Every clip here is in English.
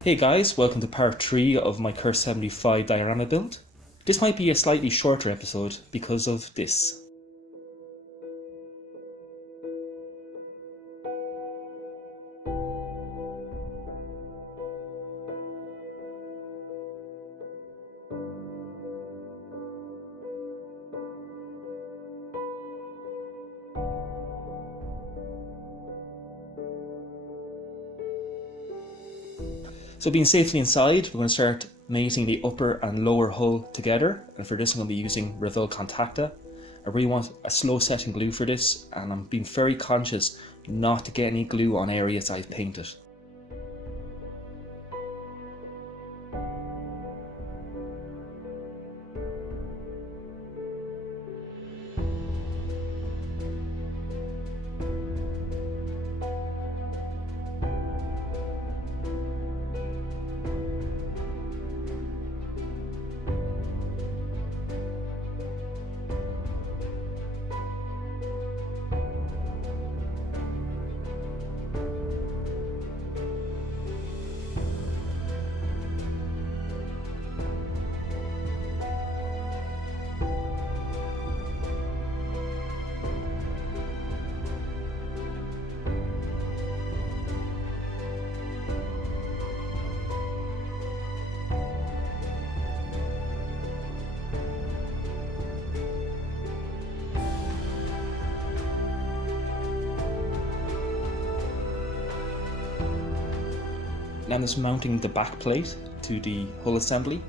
Hey guys, welcome to part 3 of my Kursk75 diorama build. This might be a slightly shorter episode because of this. So being safely inside, we're going to start mating the upper and lower hull together, and for this I'm going to be using Revell Contacta. I really want a slow setting glue for this, and I'm being very conscious not to get any glue on areas I've painted. Now I'm just mounting the back plate to the hull assembly.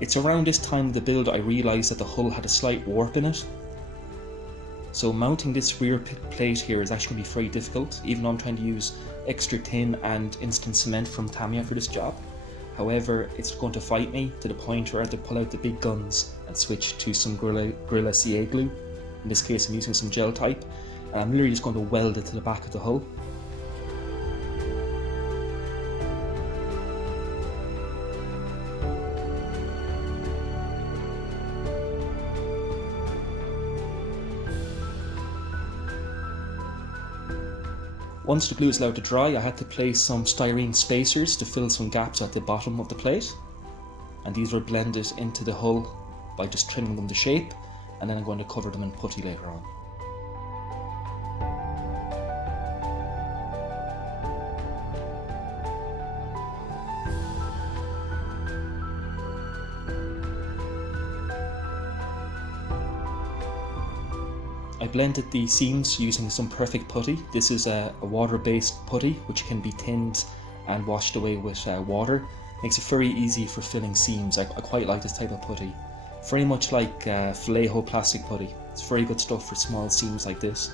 It's around this time of the build I realised that the hull had a slight warp in it. So mounting this rear plate here is actually going to be very difficult, even though I'm trying to use extra tin and instant cement from Tamiya for this job. However, it's going to fight me to the point where I have to pull out the big guns and switch to some Gorilla CA glue. In this case I'm using some gel type, and I'm literally just going to weld it to the back of the hull. Once the glue is allowed to dry, I had to place some styrene spacers to fill some gaps at the bottom of the plate, and these were blended into the hull by just trimming them to shape, and then I'm going to cover them in putty later on. I blended the seams using some perfect putty. This is a water-based putty which can be tinned and washed away with water. Makes it very easy for filling seams. I quite like this type of putty. Very much like Vallejo plastic putty. It's very good stuff for small seams like this.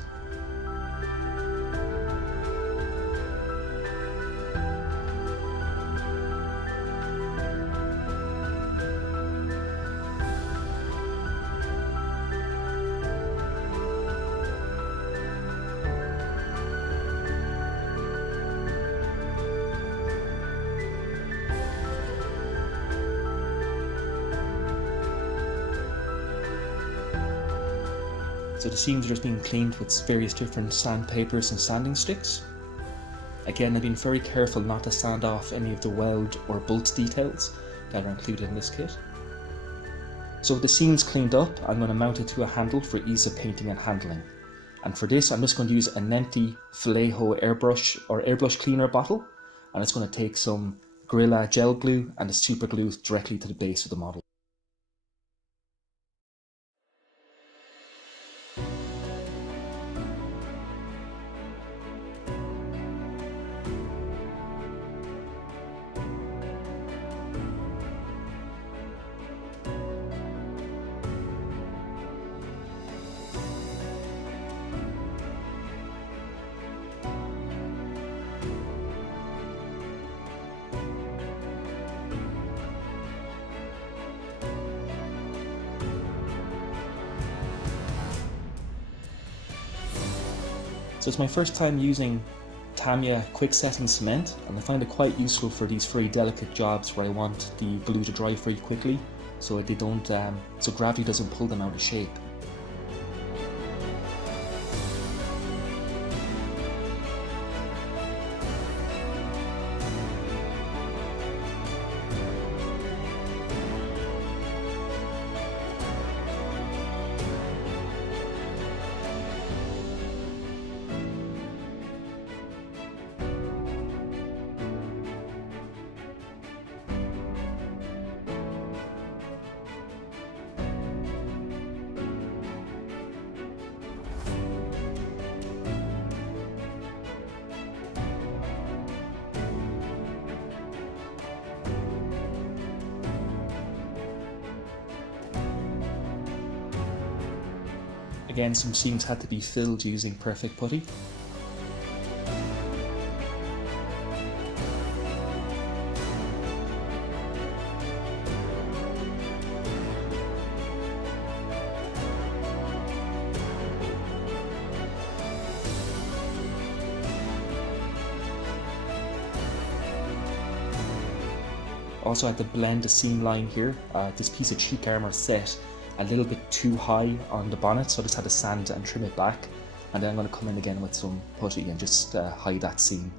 So the seams are just being cleaned with various different sandpapers and sanding sticks. Again, I've been very careful not to sand off any of the weld or bolt details that are included in this kit. So with the seams cleaned up, I'm going to mount it to a handle for ease of painting and handling. And for this, I'm just going to use an empty Vallejo airbrush cleaner bottle, and it's going to take some Gorilla gel glue and the super glue directly to the base of the model. So it's my first time using Tamiya quick setting cement, and I find it quite useful for these very delicate jobs where I want the glue to dry very quickly, so so gravity doesn't pull them out of shape. Again, some seams had to be filled using perfect putty. Also had to blend the seam line here. This piece of cheek armour set a little bit too high on the bonnet, so I just had to sand and trim it back, and then I'm going to come in again with some putty and just hide that seam.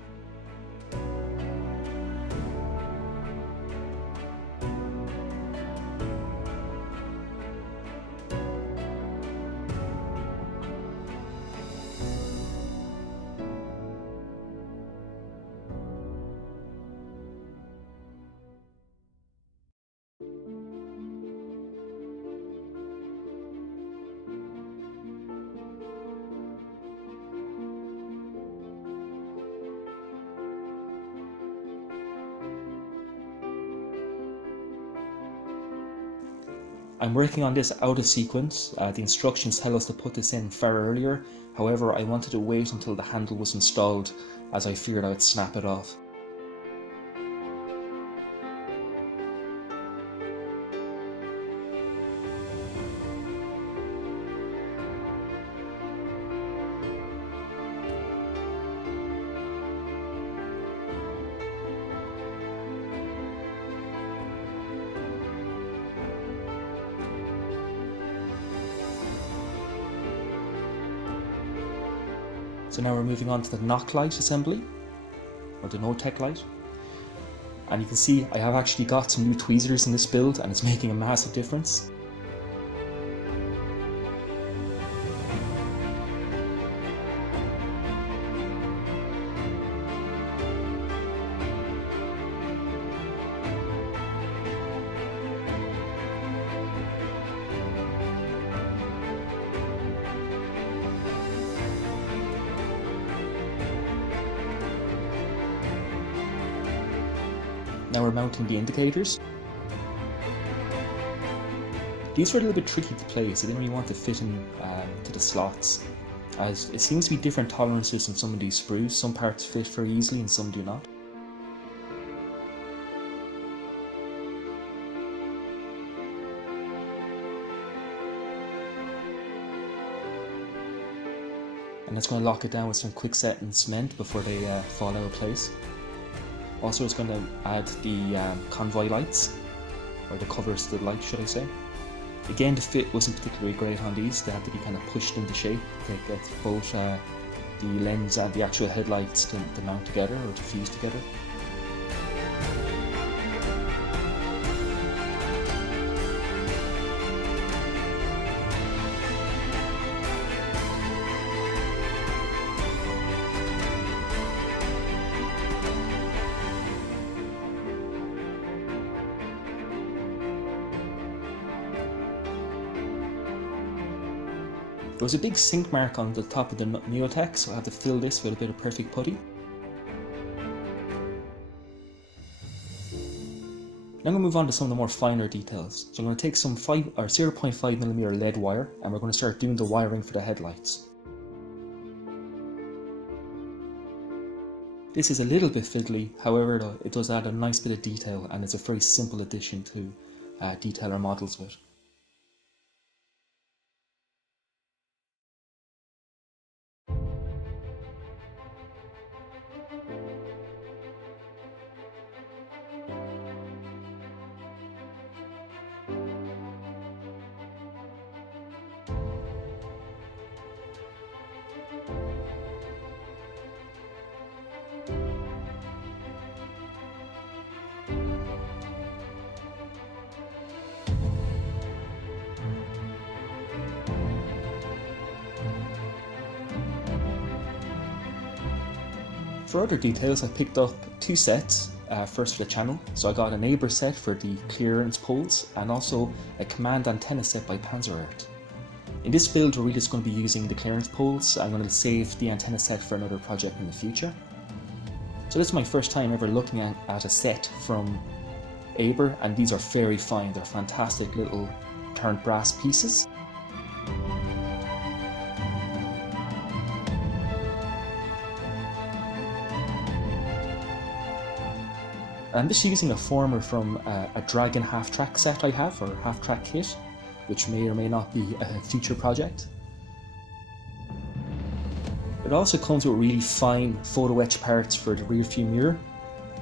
I'm working on this out of sequence. The instructions tell us to put this in far earlier. However, I wanted to wait until the handle was installed, as I feared I would snap it off. So now we're moving on to the knock light assembly, or the no-tech light. And you can see I have actually got some new tweezers in this build, and it's making a massive difference. Now we're mounting the indicators. These were a little bit tricky to place. I didn't really want to fit in to the slots, as it seems to be different tolerances in some of these sprues. Some parts fit very easily and some do not. And that's going to lock it down with some quickset and cement before they fall out of place. Also, it's going to add the convoy lights, or the covers to the light, should I say. Again, the fit wasn't particularly great on these. They had to be kind of pushed into shape to get both the lens and the actual headlights to mount together or to fuse together. There was a big sink mark on the top of the Neotech, so I had to fill this with a bit of perfect putty. Now I'm going to move on to some of the more finer details. So I'm going to take some 0.5mm lead wire, and we're going to start doing the wiring for the headlights. This is a little bit fiddly, however it does add a nice bit of detail, and it's a very simple addition to detail our models with. For other details, I picked up two sets, first for the channel. So I got a neighbour set for the clearance poles, and also a command antenna set by Panzerart. In this build, we're really just going to be using the clearance poles. I'm going to save the antenna set for another project in the future. So this is my first time ever looking at a set from Aber, and these are very fine. They're fantastic little turned brass pieces. I'm just using a former from a Dragon half-track set I have, or half-track kit, which may or may not be a future project. It also comes with really fine photo-etched parts for the rear view mirror,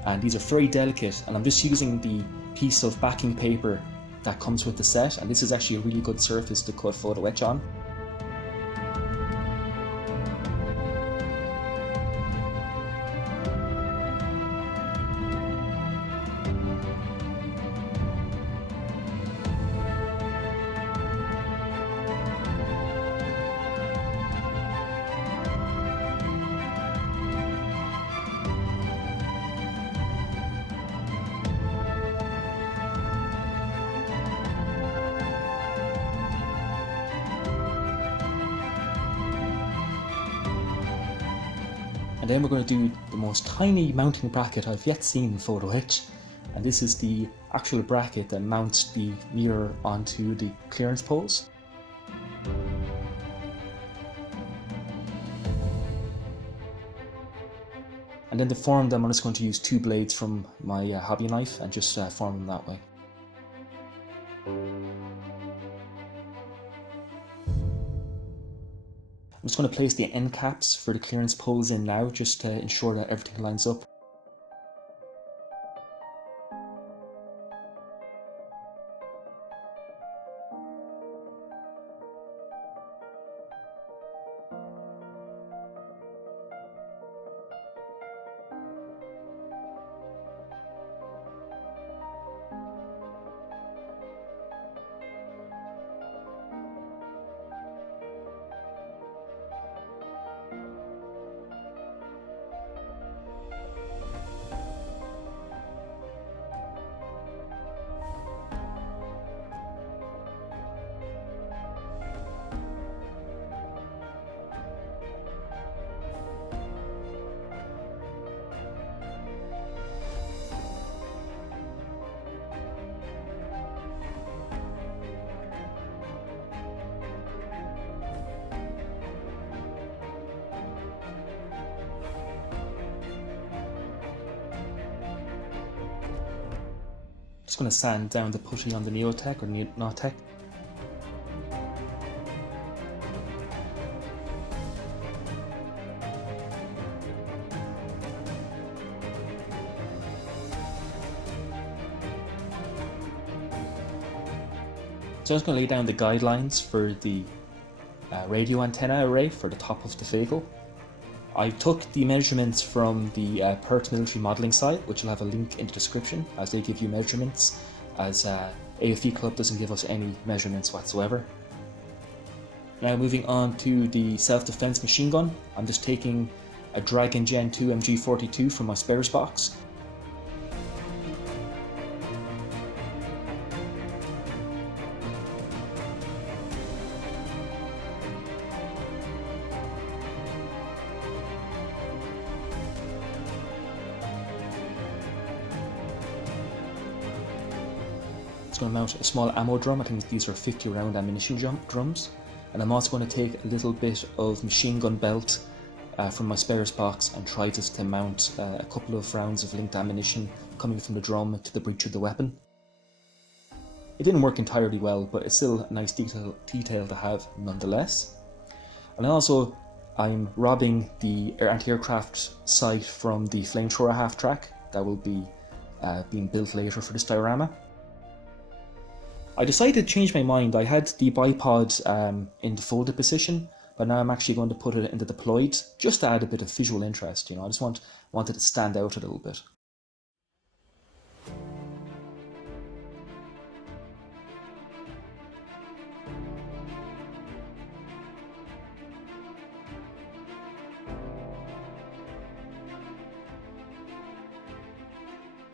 and these are very delicate, and I'm just using the piece of backing paper that comes with the set, and this is actually a really good surface to cut photo etch on. And then we're going to do the most tiny mounting bracket I've yet seen in Photo-etched, and this is the actual bracket that mounts the mirror onto the clearance poles. And then to form them, I'm just going to use 2 blades from my hobby knife and just form them that way. I'm just going to place the end caps for the clearance poles in now, just to ensure that everything lines up. Just going to sand down the putty on the Neotech or Neotech. So I'm just going to lay down the guidelines for the radio antenna array for the top of the vehicle. I took the measurements from the Perth military modelling site, which will have a link in the description, as they give you measurements, as AFV Club doesn't give us any measurements whatsoever. Now moving on to the self-defense machine gun, I'm just taking a Dragon Gen 2 MG42 from my spares box. It's going to mount a small ammo drum. I think these are 50 round ammunition drums, and I'm also going to take a little bit of machine gun belt from my spares box and try just to mount a couple of rounds of linked ammunition coming from the drum to the breech of the weapon. It didn't work entirely well, but it's still a nice detail to have nonetheless. And also I'm robbing the anti-aircraft sight from the flamethrower half-track that will be being built later for this diorama. I decided to change my mind. I had the bipod in the folded position, but now I'm actually going to put it in the deployed, just to add a bit of visual interest. I just wanted to stand out a little bit.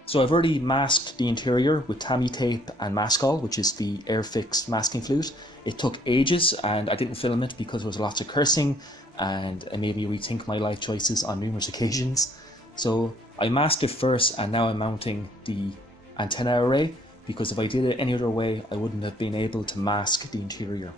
So I've already masked the interior with Tammy tape and Maskall, which is the air-fixed masking flute. It took ages and I didn't film it because there was lots of cursing and it made me rethink my life choices on numerous occasions. So I masked it first, and now I'm mounting the antenna array, because if I did it any other way I wouldn't have been able to mask the interior.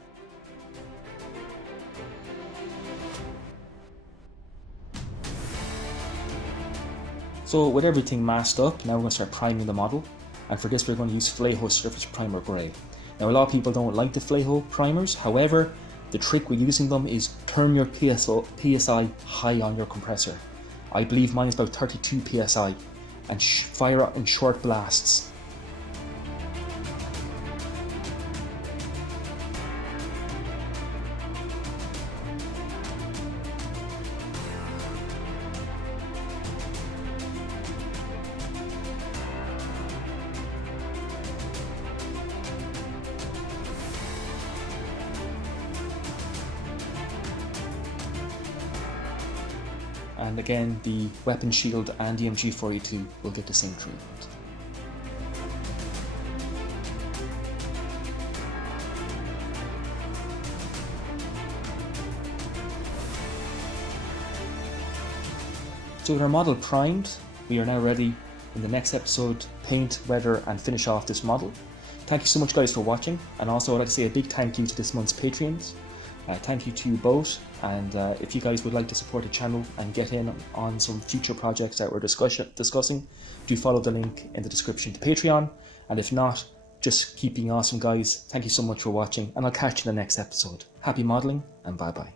So with everything masked up, now we're going to start priming the model, and for this we're going to use Flaho Surface Primer Grey. Now a lot of people don't like the Flaho primers, however the trick with using them is turn your PSI high on your compressor. I believe mine is about 32 PSI, and fire it in short blasts. And again, the weapon shield and the MG42 will get the same treatment. So with our model primed, we are now ready in the next episode paint, weather and finish off this model. Thank you so much guys for watching, and also I'd like to say a big thank you to this month's Patreons. Thank you to you both, and if you guys would like to support the channel and get in on some future projects that we're discussing, do follow the link in the description to Patreon, and if not, just keep being awesome guys. Thank you so much for watching, and I'll catch you in the next episode. Happy modelling, and bye bye.